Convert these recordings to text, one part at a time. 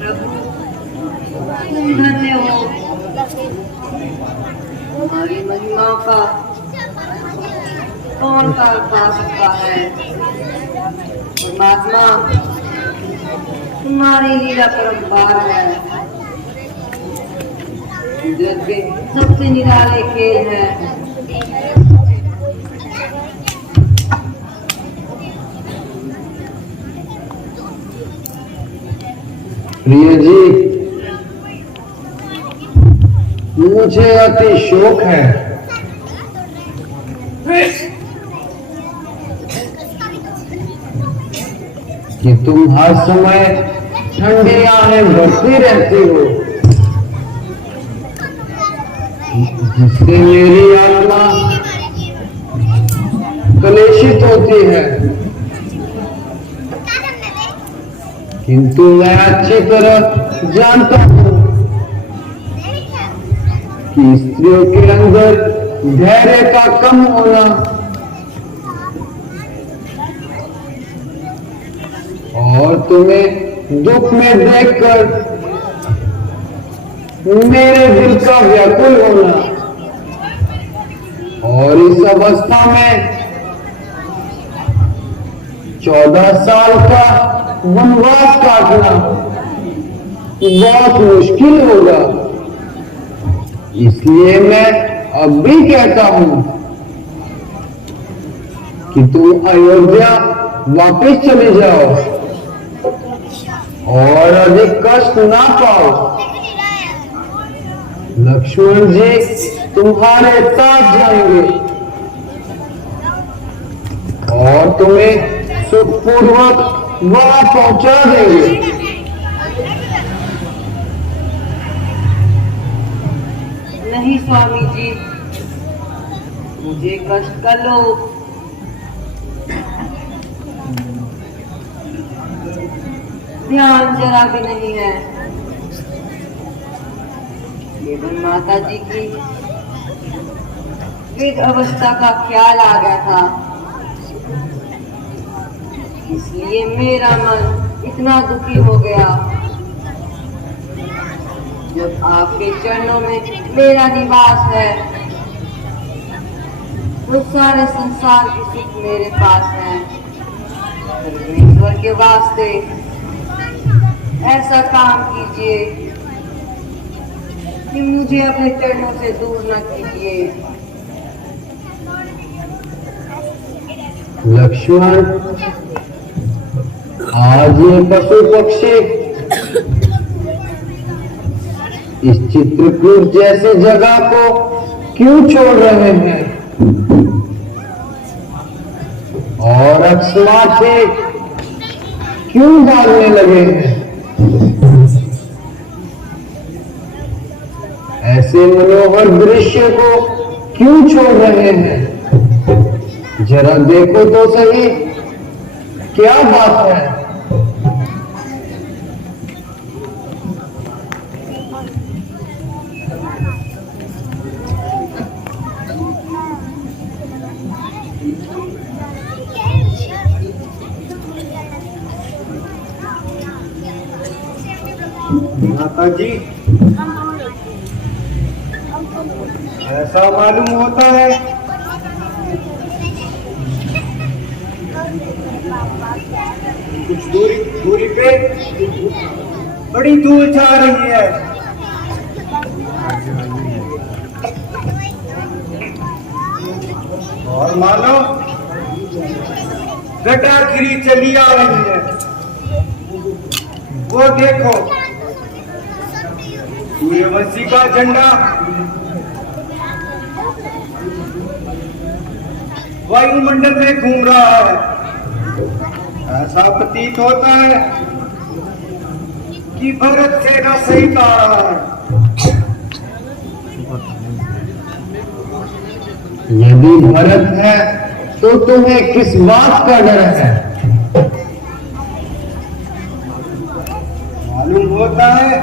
प्रभु तुम धन्य हो। तुम्हारी महिमा का कौन काल पा सकता है। परमात्मा तुम्हारी लीला परम्पार है। कुदरत के सबसे निराले खेल है। प्रिय जी, मुझे अति शोक है कि तुम हर समय ठंडी आहें भरती रहती हो, जिससे मेरी आत्मा कलेशित होती है। किंतु मैं अच्छी तरह जानता हूं कि स्त्रियों के अंदर धैर्य का कम होना और तुम्हें दुख में देखकर मेरे दिल का व्याकुल होना और इस अवस्था में 14 साल का वनवास काटना बहुत मुश्किल होगा। इसलिए मैं अब भी कहता हूं कि तुम अयोध्या वापस चले जाओ और अधिक कष्ट ना पाओ। लक्ष्मण जी तुम्हारे साथ जाएंगे और तुम्हें सुखपूर्वक वहां पहुंचा देंगे। नहीं स्वामी जी, मुझे कष्ट का लोभ ध्यान जरा भी नहीं है। केवल माता जी की वृद्ध अवस्था का ख्याल आ गया था, इसलिए मेरा मन इतना दुखी हो गया। जब आपके चरणों में मेरा निवास है तो सारे संसार की सुख मेरे पास है। परमेश्वर के वास्ते ऐसा काम कीजिए कि मुझे अपने चरणों से दूर न कीजिए। लक्ष्मण, आज ये पशु पक्षी इस चित्रकूट जैसी जगह को क्यों छोड़ रहे हैं और अकस्मात ही क्यों भागने लगे हैं। ऐसे मनोहर दृश्य को क्यों छोड़ रहे हैं। जरा देखो तो सही, क्या बात है। माता जी, ऐसा मालूम होता है कुछ दूरी पे बड़ी धूल छा रही है और मानो गटाखिरी चली आ रही है। वो देखो, सूर्यवंशी का झंडा वायुमंडल में घूम रहा है। ऐसा प्रतीत होता है कि भरत सेना सहित आ रहा है। यदि भरत है तो तुम्हें किस बात का डर है। मालूम होता है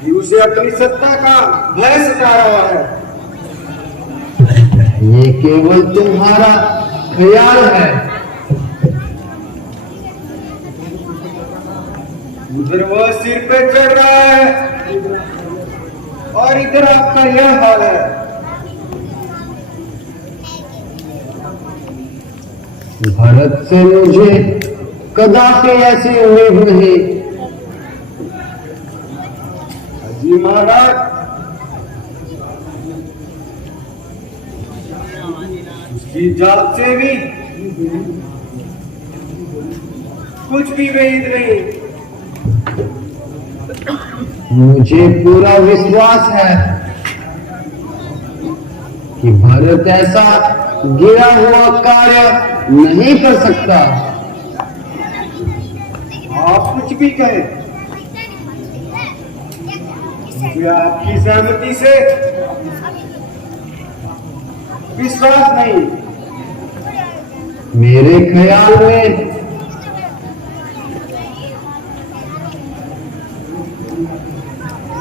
कि उसे अपनी सत्ता का भय सता रहा है। ये केवल तुम्हारा ख्याल है। उधर वह सिर पे चढ़ रहा है और इधर आपका यह हाल है। भरत से मुझे कदापि ऐसी उम्मीद नहीं। जी महाराज, उसकी जात से भी कुछ भी उम्मीद नहीं। मुझे पूरा विश्वास है कि भरत ऐसा गिरा हुआ कार्य नहीं कर सकता। आप कुछ भी कहें, मुझे आपकी सहमति से विश्वास नहीं। मेरे ख्याल में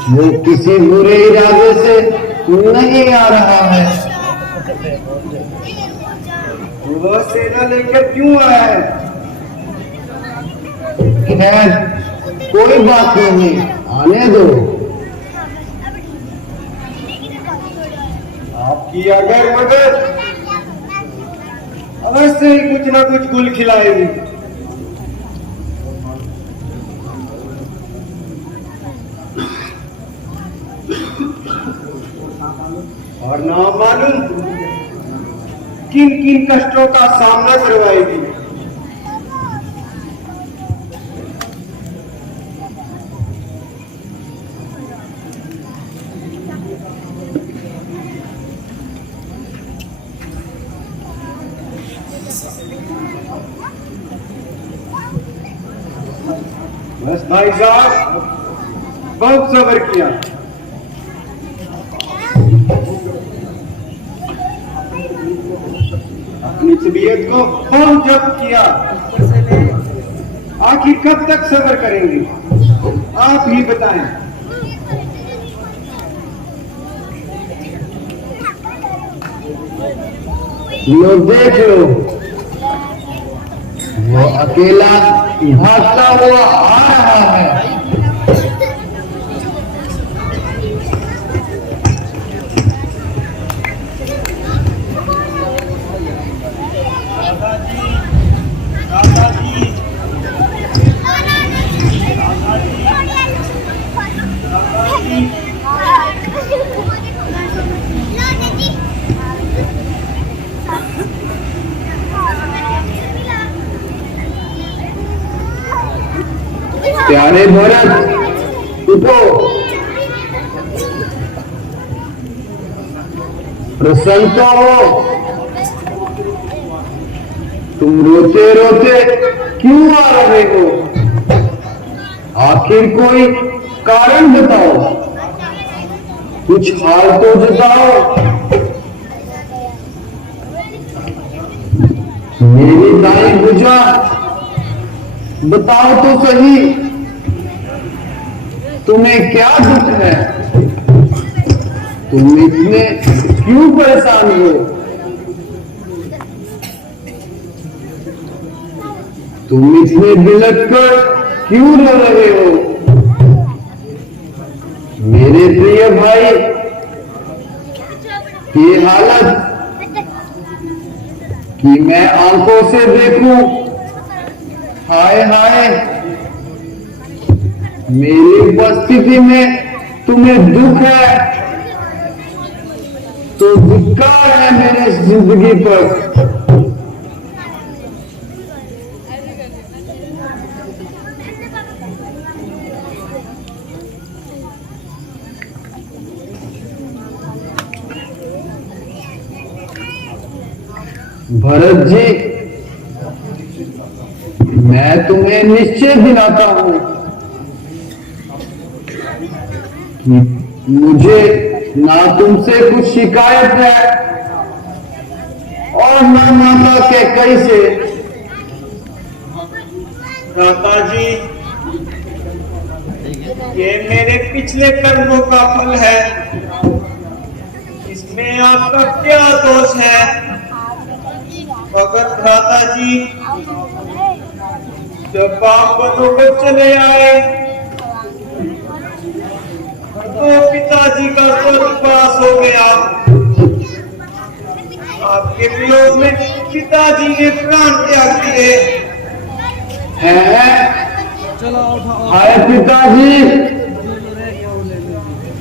वो किसी बुरे इरादे से नहीं आ रहा है। वह सेना लेकर क्यों आया है? खैर, कोई बात नहीं, आने दो। आपकी अगर मगर अवश्य ही कुछ ना कुछ गुल खिलाएगी। और ना मालूम किन किन कष्टों का सामना करवाएगी। बस भाई साहब, बहुत सब्र किया। अपनी तबीयत को बहुत जब्त किया। आखिर कब तक सब्र करेंगे? आप ही बताएं। लो देख लो, वो अकेला भागता हुआ आ रहा है। प्यारे भरत, उठो। प्रसन्न तो हो। तुम रोते रोते क्यों आ रहे हो? आखिर कोई कारण बताओ, कुछ हाल तो जताओ। मेरी दाई भुजा बताओ तो सही, तुम्हें क्या दुख है? तुम इतने क्यों परेशान हो? तुम इतने बिलख कर क्यों रो रहे हो? मेरे प्रिय भाई की हालत कि मैं आंखों से देखूं, हाय हाय, मेरी उपस्थिति में तुम्हें दुख है तो धिक्कार है मेरे जिंदगी पर। भरत जी, मैं तुम्हें निश्चय दिलाता हूं कि मुझे ना तुमसे कुछ शिकायत है और ना माता के कई से। दाता जी, ये मेरे पिछले कर्मों का फल है, इसमें आपका क्या दोष है? अगर भ्राता जी जब पाप बनों को चले आए तो पिताजी का स्वर्गवास हो गया। आपके वियोग में पिताजी ने प्राण त्याग दिए। हाय पिताजी,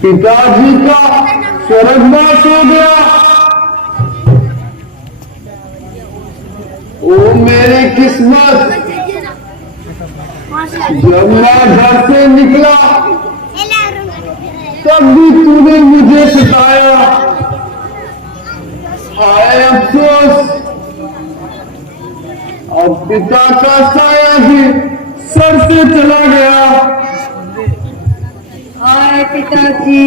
पिताजी का स्वर्गवास हो गया। ओ मेरी किस्मत, जब मैं घर से निकला तब भी तूने मुझे सिखाया। हाय अफसोस, अब पिता का साया भी सर से चला गया। हाय पिताजी,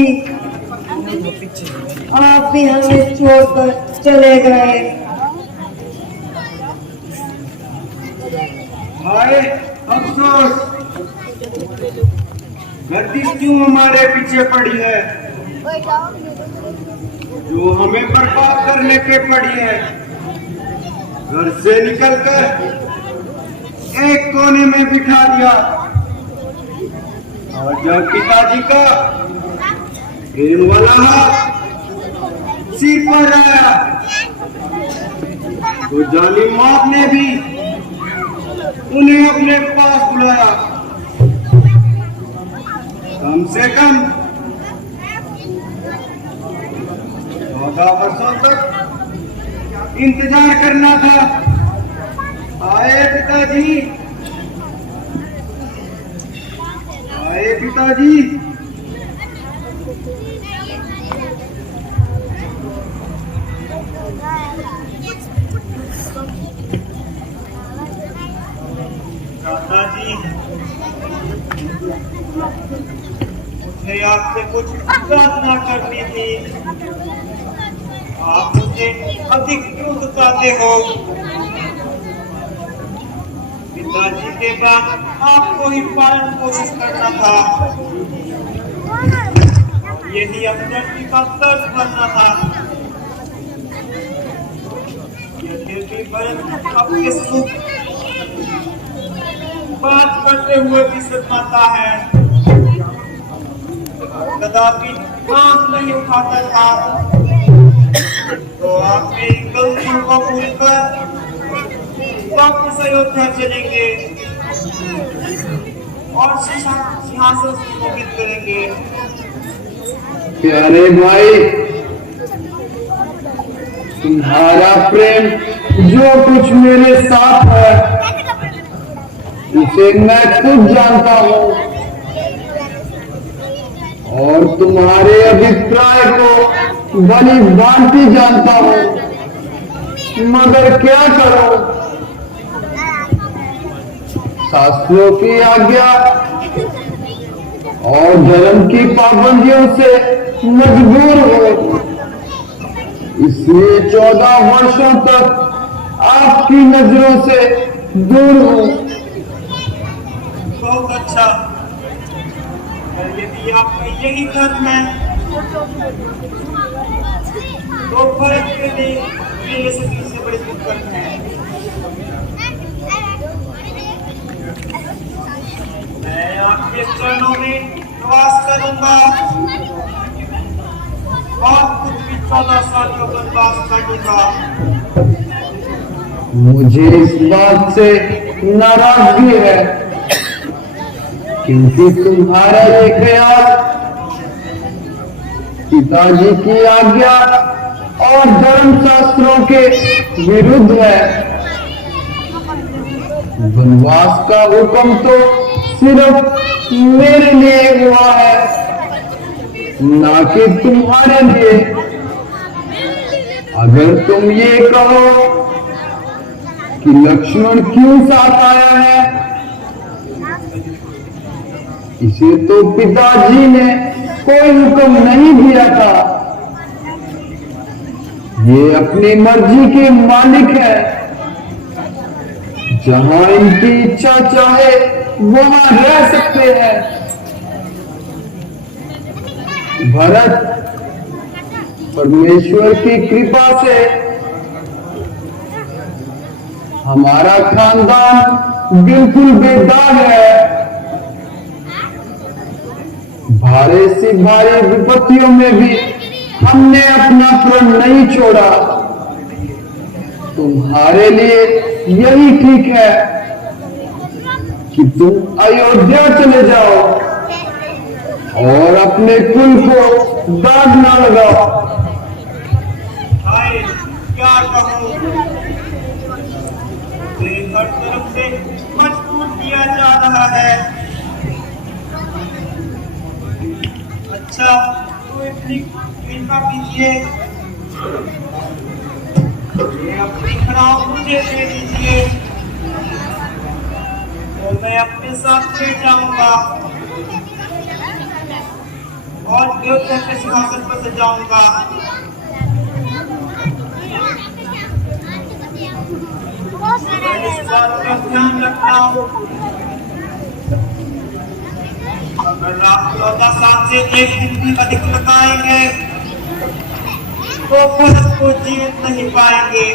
आप भी हमें छोड़कर चले गए। हाय अफसोस, धरती क्यों हमारे पीछे पड़ी है, जो हमें बर्बाद करने पे पड़ी है। घर से निकलकर एक कोने में बिठा दिया, और जब पिताजी का प्रेम वाला हाथ सिर पर आया तो जालिम मौत ने भी उन्हें अपने पास बुलाया। कम से कम 14 वर्षों तक इंतजार करना था। आए पिताजी, आए पिताजी। दादाजी, मुझे आपसे कुछ प्रार्थना करनी थी। आप मुझे अधिक क्यों बताते हो? पिताजी के बाद आपको ही पालन पोषण करना था, यही अपने का कर्ज बनना था। यद्यपि भरत अपने सुख बात करते हुए भी शर्माता है, कदापि आंख नहीं उठाता था। तो आप मेरी गलतियों को भूलकर वापस अयोध्या चलेंगे और सिंहासन सुशोभित करेंगे। प्यारे भाई, तुम्हारा प्रेम जो कुछ मेरे साथ है उसे मैं खुद जानता हूं, और तुम्हारे अभिप्राय को भली भांति जानता हूं, मगर क्या करो, शास्त्रों की आज्ञा और धर्म की पाबंदियों से मजबूर हो। इसलिए 14 वर्षों तक आपकी नजरों से दूर हूं। बहुत अच्छा, यदि आपका यही धर्म है तो भरत के लिए मेरे से बड़ी दिक्कत है। मैं आपके चरणों में निवास करूंगा और खुद भी 14 साल का वनवास काटूंगा। मुझे इस बात से नाराजगी है, क्योंकि तुम्हारा ये ख्याल पिताजी की आज्ञा और धर्म शास्त्रों के विरुद्ध है। वनवास का हुक्म तो सिर्फ मेरे लिए हुआ है, ना कि तुम्हारे लिए। अगर तुम ये कहो कि लक्ष्मण क्यों साथ आया है, इसे तो पिताजी ने कोई हुक्म नहीं दिया था। ये अपनी मर्जी के मालिक है, जहां इनकी इच्छा चाहे वहां रह सकते हैं। भरत परमेश्वर की कृपा से हमारा खानदान बिल्कुल बेदाग है। तुम्हारे सी भारी विपत्तियों में भी हमने अपना प्रण नहीं छोड़ा। तुम्हारे लिए यही ठीक है कि तुम अयोध्या चले जाओ और अपने कुल को दाग ना लगाओ। हाय, क्या कहूँ, हर तरफ से मजबूर किया जा रहा है। अच्छा, तो इतनी कृपा कीजिए, अपनी खराब मुझे दे दीजिए, तो मैं अपने साथ ले जाऊंगा और देवता के सिंहासन पर से जाऊंगा। इस बात का ध्यान रखना, अगर आप 14 साल से एक दिन भी अधिक लगाएंगे तो भरत को जीवित नहीं पाएंगे।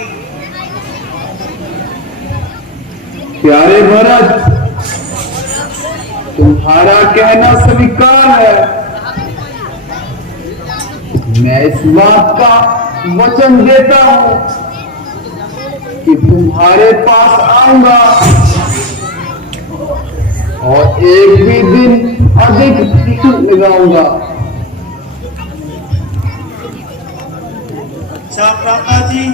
प्यारे भरत, तुम्हारा कहना स्वीकार है। मैं इस बात का वचन देता हूं कि तुम्हारे पास आऊंगा और एक भी दिन अधिक नहीं लगाऊंगा। अच्छा भ्राता जी,